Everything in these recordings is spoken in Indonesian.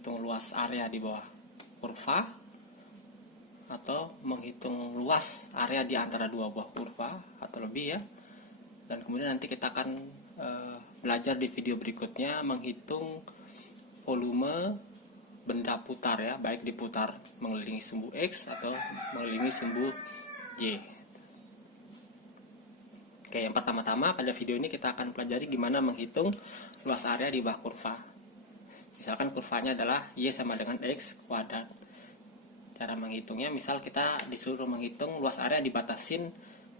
menghitung luas area di bawah kurva atau menghitung luas area di antara dua buah kurva atau lebih ya. Dan kemudian nanti kita akan belajar di video berikutnya menghitung volume benda putar ya, baik diputar mengelilingi sumbu X atau mengelilingi sumbu Y. Oke, yang pertama-tama pada video ini kita akan pelajari gimana menghitung luas area di bawah kurva. Misalkan kurvanya adalah Y sama dengan X kuadrat. Cara menghitungnya, misal kita disuruh menghitung luas area dibatasin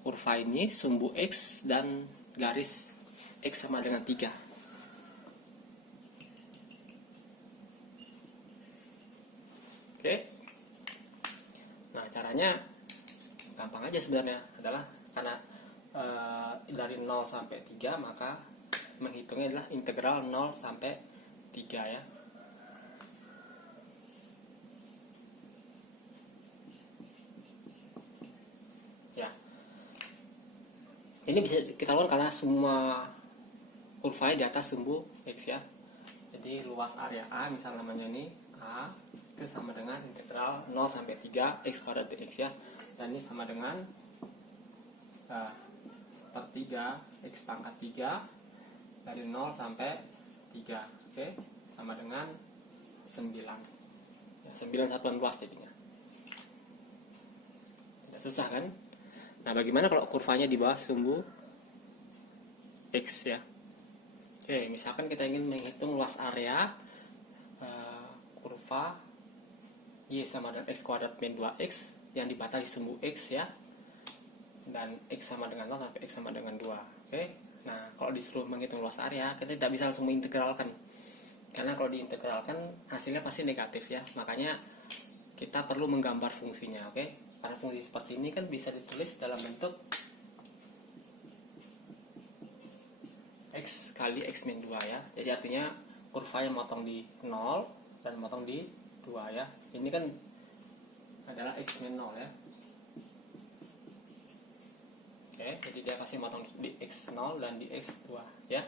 kurva ini, sumbu X dan garis X sama dengan 3. Oke. Nah, caranya gampang aja sebenarnya, adalah karena dari 0 sampai 3, maka menghitungnya adalah integral 0 sampai 3 ya. Ini bisa kita lakukan karena semua kurvanya di atas sumbu X ya. Jadi luas area A, misal namanya ini A, itu sama dengan integral 0 sampai 3 X kuadrat dx ya. Dan ini sama dengan per 3 X pangkat 3 dari 0 sampai 3. Oke, sama dengan 9 ya, 9 satuan luas jadinya. Tidak susah kan? Nah, bagaimana kalau kurvanya di bawah sumbu X ya? Oke, misalkan kita ingin menghitung luas area kurva Y sama dengan X kuadrat min 2X yang dibatasi sumbu X ya, dan X sama dengan 0 sampai X sama dengan 2. Oke, nah kalau disuruh menghitung luas area, kita tidak bisa langsung mengintegralkan, karena kalau diintegralkan hasilnya pasti negatif ya. Makanya kita perlu menggambar fungsinya. Oke, karena fungsi seperti ini kan bisa ditulis dalam bentuk X kali X min 2 ya. Jadi artinya kurvanya motong di 0 dan motong di 2 ya. Ini kan adalah X min 0 ya. Oke, jadi dia pasti motong di X0 dan di X2 ya.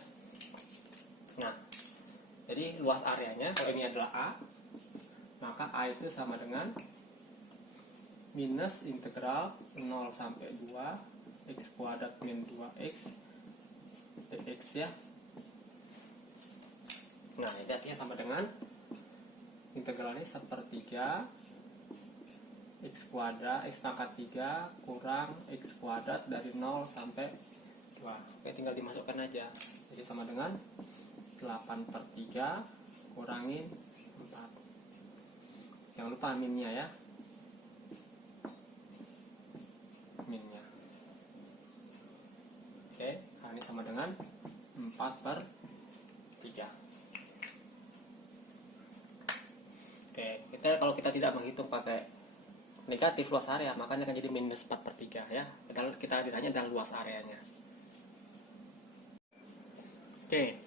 Nah, jadi luas areanya, kalau ini adalah A, maka A itu sama dengan minus integral 0 sampai 2 X kuadrat min 2X dx ya. Nah, ini artinya sama dengan integralnya 1/3 X kuadrat X pangkat 3 kurang X kuadrat dari 0 sampai 2. Oke, tinggal dimasukkan aja. Jadi sama dengan 8/3 kurangin 4. Jangan lupa minnya ya. Minnya. Oke, nah ini sama dengan 4/3. Oke, kalau kita tidak menghitung pakai negatif luas area, maka ini akan jadi minus 4/3 ya. Padahal kita ditanya adalah luas areanya. Oke,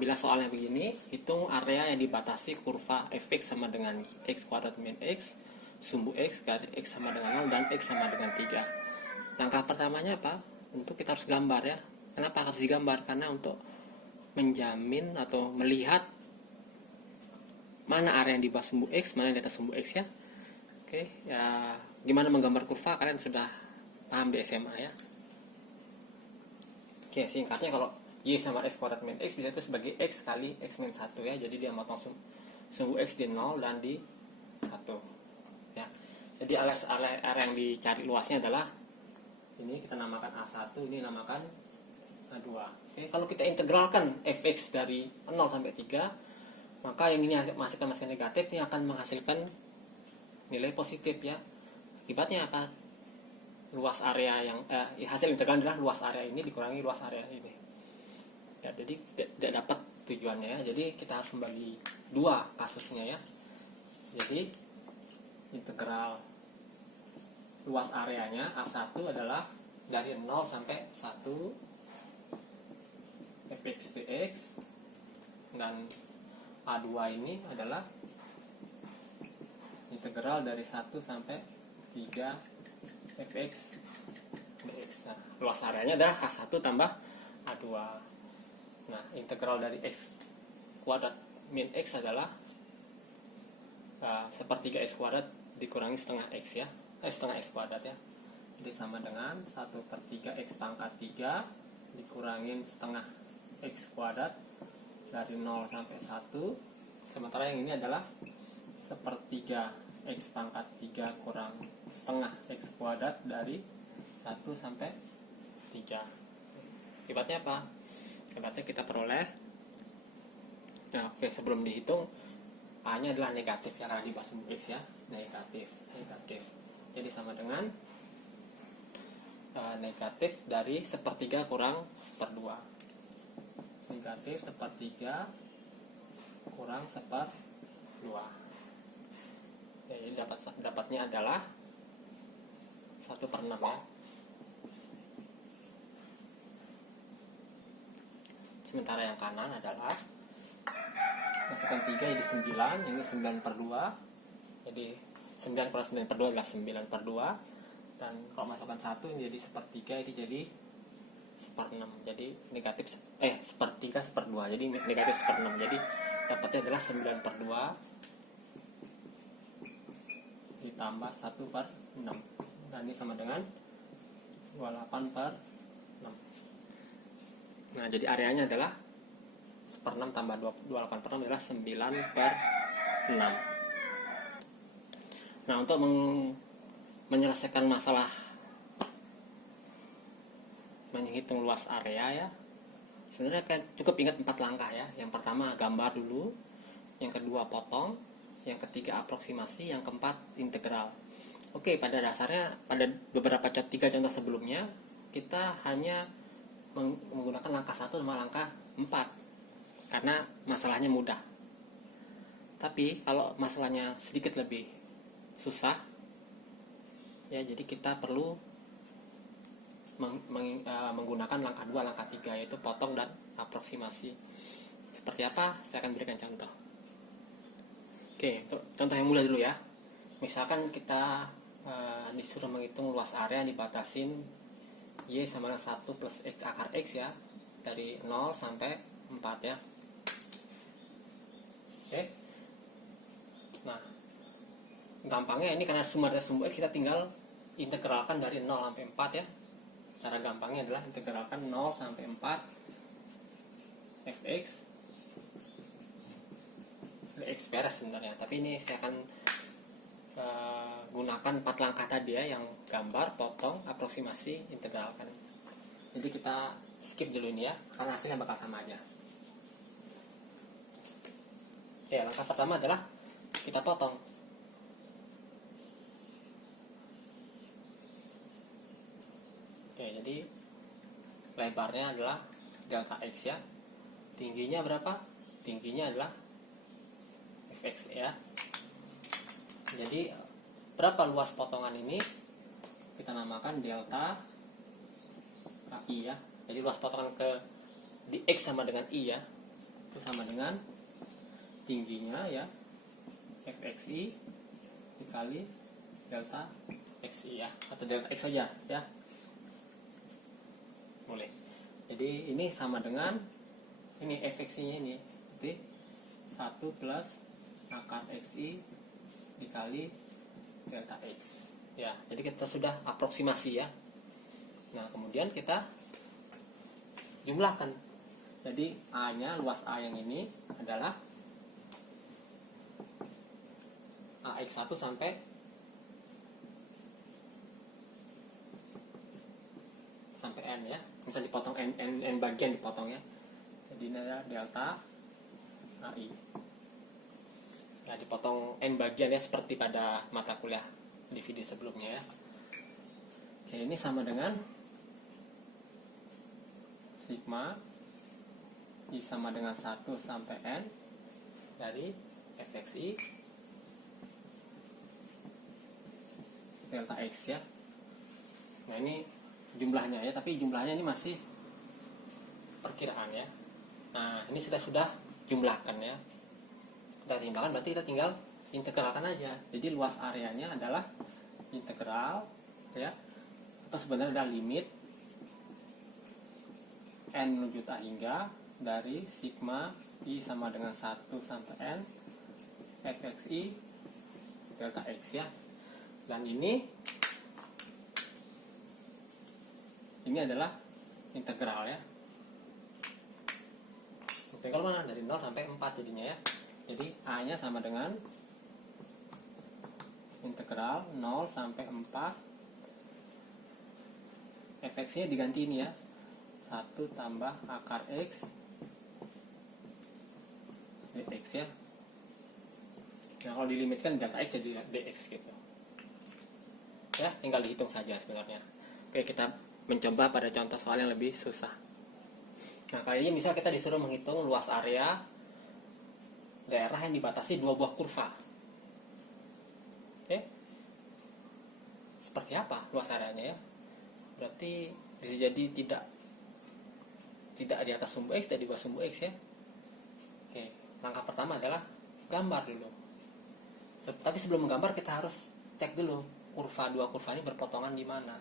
bila soalnya begini, hitung area yang dibatasi kurva fx sama dengan X kuadrat min X, sumbu X, garis X sama dengan 0 dan X sama dengan 3. Langkah pertamanya apa? Tentu kita harus gambar ya. Kenapa harus digambar? Karena untuk menjamin atau melihat mana area yang di bawah sumbu X, mana yang di atas sumbu X ya. Oke, ya gimana menggambar kurva kalian sudah paham di SMA ya. Oke, singkatnya kalau Y sama X kuadrat min X bisa itu sebagai X kali X min 1 ya. Jadi dia motong sumbu X di 0 dan di 1 ya. Jadi area yang dicari luasnya adalah ini, kita namakan A1, ini namakan A2. Oke, kalau kita integralkan fx dari 0 sampai 3, maka yang ini menghasilkan negatif, ini akan menghasilkan nilai positif ya. Akibatnya apa? Luas area yang hasil integral adalah luas area ini dikurangi luas area ini. Ya, jadi tidak dapat tujuannya ya. Jadi kita harus membagi dua kasusnya ya. Jadi integral luas areanya A1 adalah dari 0 sampai 1 fx dx, dan A2 ini adalah integral dari 1 sampai 3 fx dx. Nah, luas areanya adalah A1 tambah A2. Nah, integral dari X kuadrat min X adalah sepertiga X kuadrat dikurangi setengah X ya, setengah X kuadrat ya. Jadi sama dengan 1/3 X pangkat 3 dikurangin setengah X kuadrat dari 0 sampai 1. Sementara yang ini adalah sepertiga X pangkat 3 kurang setengah X kuadrat dari 1 sampai 3. Akibatnya apa? Akibatnya kita peroleh, nah, oke, sebelum dihitung A nya adalah negatif ya, karena di bawah sumbu X ya, negatif. Jadi sama dengan negatif dari sepertiga kurang seperdua. Negatif sepertiga kurang seperdua. Jadi dapatnya adalah 1/6 ya. Sementara yang kanan adalah masukkan 3 jadi 9, ini 9/2. Jadi 9 kurang 9/2 adalah 9/2. Dan kalau masukkan 1 ini jadi sepertiga, ini jadi 1/6. Jadi negatif sepertiga 1/2. Jadi negatif 1/6. Jadi dapatnya adalah 9/2 ditambah 1/6. Dan ini sama dengan 28/6. Nah, jadi areanya adalah 1/6 tambah 28/6 adalah 9/6. Nah, untuk menyelesaikan masalah menghitung luas area ya, sebenarnya kan cukup ingat 4 langkah ya. Yang pertama gambar dulu, yang kedua potong, yang ketiga aproksimasi, yang keempat integral. Oke, pada dasarnya pada beberapa 3 contoh sebelumnya kita hanya menggunakan langkah 1 sama langkah 4 karena masalahnya mudah. Tapi kalau masalahnya sedikit lebih susah ya, jadi kita perlu menggunakan langkah 2, langkah 3, yaitu potong dan aproksimasi. Seperti apa? Saya akan berikan contoh. Oke, untuk contoh yang mudah dulu ya. Misalkan kita disuruh menghitung luas area yang dibatasin Y sama dengan 1 plus X akar X ya, dari 0 sampai 4 ya. Oke. Nah, gampangnya ini karena sumber dari sumbu X, kita tinggal integralkan dari 0 sampai 4 ya. Cara gampangnya adalah integralkan 0 sampai 4 fx dx beres sebenarnya. Tapi ini saya akan gunakan 4 langkah tadi ya, yang gambar, potong, aproksimasi, integralkan. Jadi kita skip dulu ini ya, karena hasilnya bakal sama aja. Ya, langkah pertama adalah kita potong. Oke, jadi lebarnya adalah delta X ya. Tingginya berapa? Tingginya adalah fx ya. Jadi berapa luas potongan ini? Kita namakan delta I ya. Jadi luas potongan di X sama dengan I ya. Itu sama dengan tingginya ya, fxi dikali delta xi ya, atau delta x saja ya. Boleh. Jadi ini sama dengan ini fx-nya ini, jadi 1 plus akar xi dikali delta x. Ya, jadi kita sudah aproksimasi ya. Nah, kemudian kita jumlahkan. Jadi A-nya, luas A yang ini adalah AX1 sampai N ya. Bisa dipotong N bagian dipotong ya. Jadi ini adalah delta AI. Nah, dipotong N bagian ya, seperti pada mata kuliah di video sebelumnya ya. Oke, ini sama dengan sigma I sama dengan 1 sampai N dari fxi delta x ya. Nah, ini jumlahnya ya, tapi jumlahnya ini masih perkiraan ya. Nah, ini sudah jumlahkan ya. Kita timbangkan, berarti kita tinggal integralkan aja. Jadi luas areanya adalah integral ya, atau sebenarnya adalah limit N menuju A hingga dari sigma I sama dengan 1 sampai N fxi delta x ya. Dan ini adalah integral ya. Integral mana? Dari 0 sampai 4 jadinya ya. Jadi A nya sama dengan integral 0 sampai 4 fx nya diganti ini ya, 1 tambah akar x dx ya. Nah kalau dilimitkan delta x jadi dx gitu ya, tinggal dihitung saja sebenarnya. Oke, kita mencoba pada contoh soal yang lebih susah. Nah kali ini misal kita disuruh menghitung luas area daerah yang dibatasi 2 buah kurva. Oke, seperti apa luas areanya ya? Berarti bisa jadi tidak di atas sumbu x, tidak di bawah sumbu x ya. Oke, langkah pertama adalah gambar dulu. Tapi sebelum menggambar kita harus cek dulu dua kurva ini berpotongan di mana.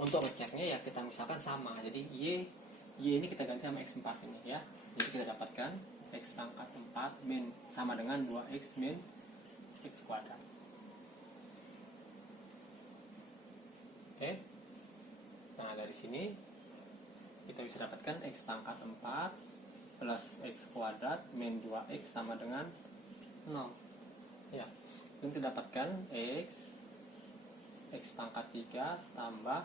Untuk ngeceknya ya kita misalkan sama. Jadi y ini kita ganti sama x4 ini ya. Jadi kita dapatkan x pangkat 4 min sama dengan 2x min x kuadrat. Oke. Nah, dari sini kita bisa dapatkan x pangkat 4 plus x kuadrat min 2x sama dengan 0. Ya. Dan kita dapatkan x pangkat 3 tambah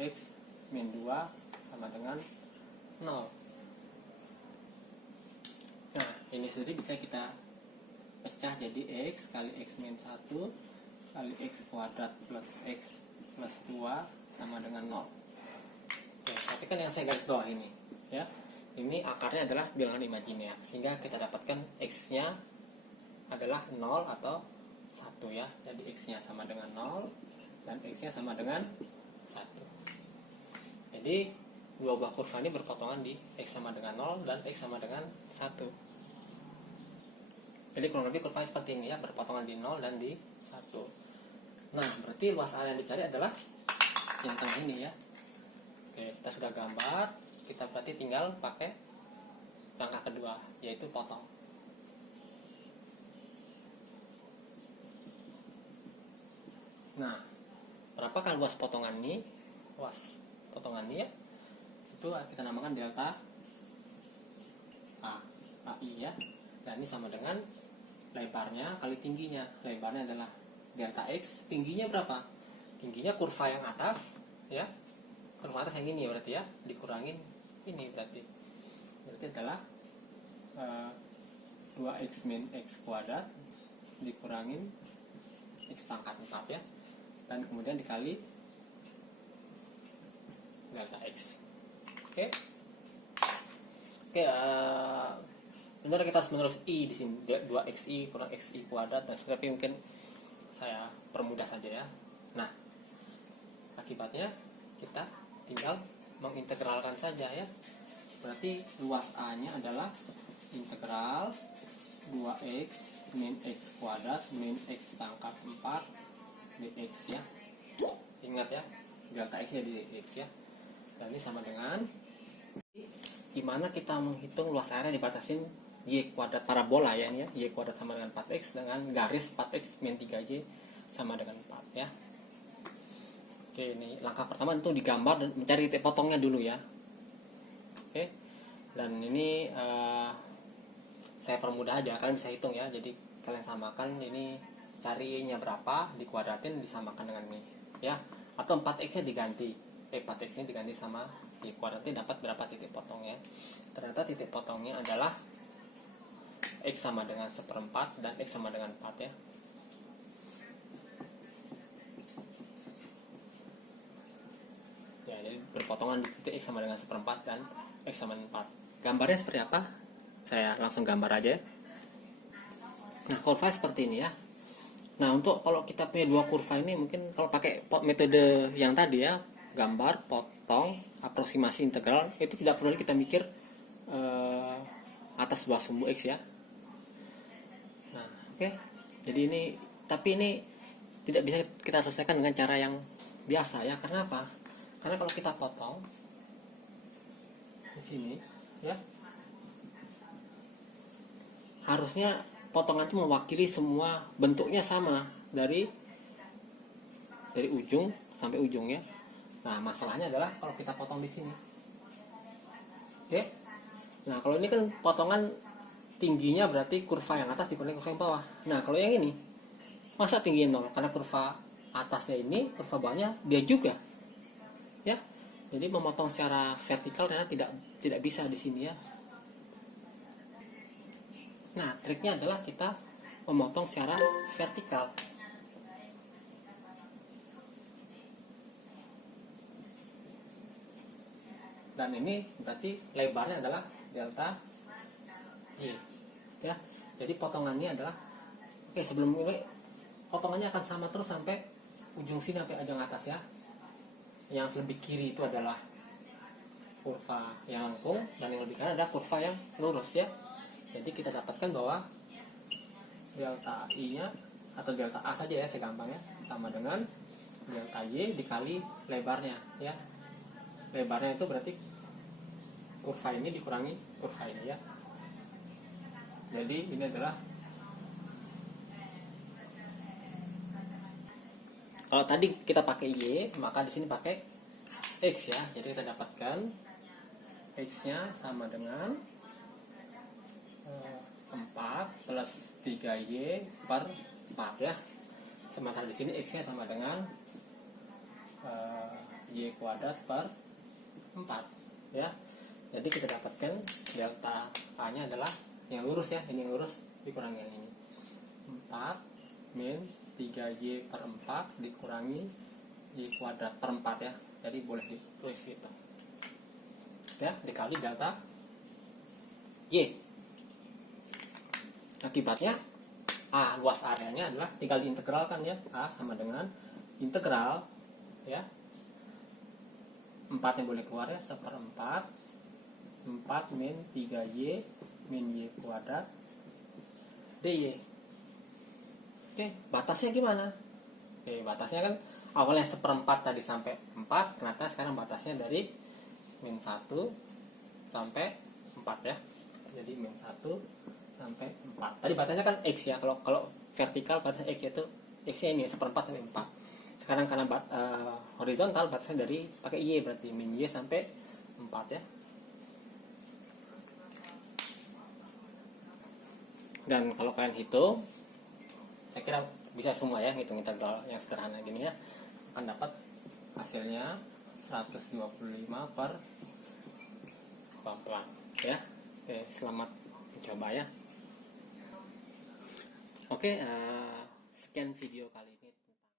x min 2 sama dengan 0. Nah, ini sendiri bisa kita pecah jadi x kali x min 1 kali x kuadrat plus x plus 2 sama dengan 0. Oke, perhatikan yang saya garis bawah ini ya. Ini akarnya adalah bilangan imajiner, sehingga kita dapatkan x-nya adalah 0 atau 1 ya. Jadi x-nya sama dengan 0 dan x-nya sama dengan 1. Jadi dua buah kurva ini berpotongan di x sama dengan 0 dan x sama dengan 1. Jadi kurang lebih kurvanya seperti ini ya, berpotongan di 0 dan di 1. Nah, berarti luas area yang dicari adalah yang tengah ini ya. Oke, kita sudah gambar, kita berarti tinggal pakai langkah kedua, yaitu potong. Nah, berapakah luas potongan ini? Luas potongan ini ya, itu kita namakan delta A, AI ya. Dan ini sama dengan lebarnya kali tingginya. Lebarnya adalah delta X, tingginya berapa? Tingginya kurva yang atas ya. Kurva atas yang ini berarti ya, dikurangin ini berarti adalah 2x min x kuadrat dikurangin x pangkat 4 ya. Dan kemudian dikali delta x. Oke. Sebenarnya kita harus menulis i di sini, 2xi kurang xi kuadrat, dan tapi mungkin saya permudah saja ya. Nah, akibatnya kita tinggal mengintegralkan saja ya. Berarti luas A-nya adalah integral 2x min x kuadrat min x pangkat 4 dx ya. Ingat ya, delta x nya dx ya. Dan ini sama dengan, gimana kita menghitung luas area dibatasin y kuadrat parabola ya, ini ya. Y kuadrat sama dengan 4x dengan garis 4x min 3y sama dengan 4 ya. Oke, ini langkah pertama tentu digambar dan mencari titik potongnya dulu ya. Oke. Dan ini saya permudah aja, kalian bisa hitung ya. Jadi kalian samakan ini, carinya berapa, dikuadratin disamakan dengan ini ya. Atau 4x nya diganti, 4x nya diganti sama y kuadratnya, dapat berapa titik potongnya. Ternyata titik potongnya adalah x sama dengan 1/4 dan x sama dengan 4 ya. Ya, jadi berpotongan di titik x sama dengan 1/4 dan x sama dengan 4. Gambarnya seperti apa? Saya langsung gambar aja. Nah, kurva seperti ini ya. Nah, untuk kalau kita punya dua kurva ini, mungkin kalau pakai metode yang tadi ya, gambar, potong, aproksimasi integral, itu tidak perlu kita mikir atas bawah sumbu x ya. Nah, oke. Jadi ini, tapi ini tidak bisa kita selesaikan dengan cara yang biasa ya. Karena apa? Karena kalau kita potong di sini ya, harusnya potongan itu mewakili semua, bentuknya sama dari ujung sampai ujung ya. Nah, masalahnya adalah kalau kita potong di sini. Oke. Nah, kalau ini kan potongan tingginya berarti kurva yang atas dikurangi kurva yang bawah. Nah, kalau yang ini masa tingginya 0 karena kurva atasnya ini, kurva bawahnya dia juga. Ya. Jadi memotong secara vertikal ternyata tidak bisa di sini ya. Nah, triknya adalah kita memotong secara vertikal. Dan ini berarti lebarnya adalah delta Y ya. Jadi potongannya adalah sebelum ini potongannya akan sama terus sampai ujung sini, sampai ujung atas ya. Yang lebih kiri itu adalah kurva yang lengkung dan yang lebih kanan adalah kurva yang lurus ya. Jadi kita dapatkan bahwa delta I nya atau delta A saja ya segampangnya sama dengan delta Y dikali lebarnya ya. Lebarnya itu berarti kurva ini dikurangi kurva ini ya. Jadi ini adalah, kalau tadi kita pakai Y, maka di sini pakai X ya. Jadi kita dapatkan X-nya sama dengan 4 plus 3Y per 4 ya. Sementara di sini X-nya sama dengan Y kuadrat per 4 ya. Jadi kita dapatkan delta A-nya adalah yang lurus ya, ini yang lurus dikurangi yang ini. 4 min 3Y per 4 dikurangi Y kuadrat per 4 ya. Jadi boleh ditulis gitu. Ya, dikali delta Y. Akibatnya A, luas areanya adalah tinggal diintegralkan ya. A sama dengan integral ya. 4 yang boleh keluar ya, 1/4 4 min 3Y min Y kuadrat DY. Oke, batasnya gimana? Oke, batasnya kan awalnya 1/4 tadi sampai 4, ternyata sekarang batasnya dari min 1 sampai 4 ya. Jadi min 1 sampai 4. Tadi batasnya kan X ya. Kalau vertikal batasnya X itu X-nya ini 1/4 sampai 4. Sekarang karena horizontal batasnya dari pakai Y, berarti min Y sampai 4 ya. Dan kalau kalian hitung, saya kira bisa semua ya, hitung integral yang sederhana gini ya, akan dapat hasilnya 125 per 4 ya. Oke, selamat mencoba ya. Oke, sekian video kali ini.